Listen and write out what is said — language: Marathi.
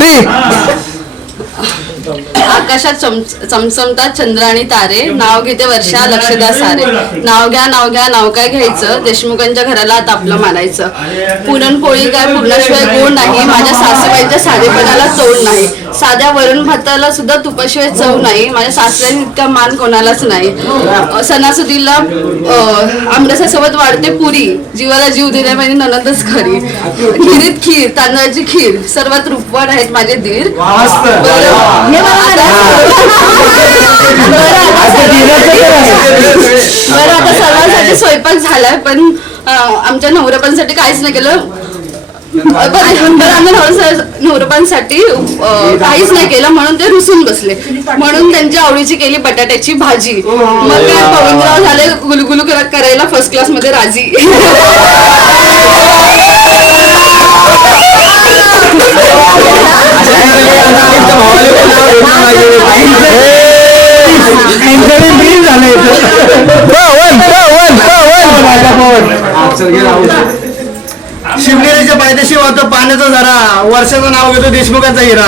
3 आकाशात चमचमतात चंद्र आणि तारे, नाव घेते वर्षा लक्षदा सारे. नाव घ्या नाव घ्या नाव काय घ्यायचं, देशमुखांच्या घराला तापलं मानायचं. पुरणपोळी काय पुरणाशिवाय गोड नाही, माझ्या सासूबाईच्या साधेपणाला तोड नाही. साध्या वरण भाताला सुद्धा तुपाशिवाय चव नाही, माझ्या सासऱ्याने इतका मान कोणालाच नाही. सणासुदीला आमरसासोबत वाढते पुरी, जीवाला जीव देण्यामध्ये ननदच खरी. खिरीत खीर तांदळाची खीर, सर्वात रूपवान आहेत माझे दीर. बरं आता सर्वांसाठी स्वयंपाक झालाय, पण आमच्या नवरपांसाठी काहीच नाही केलं. आमच्या नवरपांसाठी काहीच नाही केलं म्हणून ते रुसून बसले. म्हणून त्यांच्या आवडीची केली बटाट्याची भाजी. मग काय पवित्रराव झाले गुलगुलू करायला फर्स्ट क्लास मध्ये राजी. शिवनेरीच्या पायथ्याशी वाहतो पाण्याचा झरा, वर्षाचं नाव घेतो देशमुखांचा हिरा.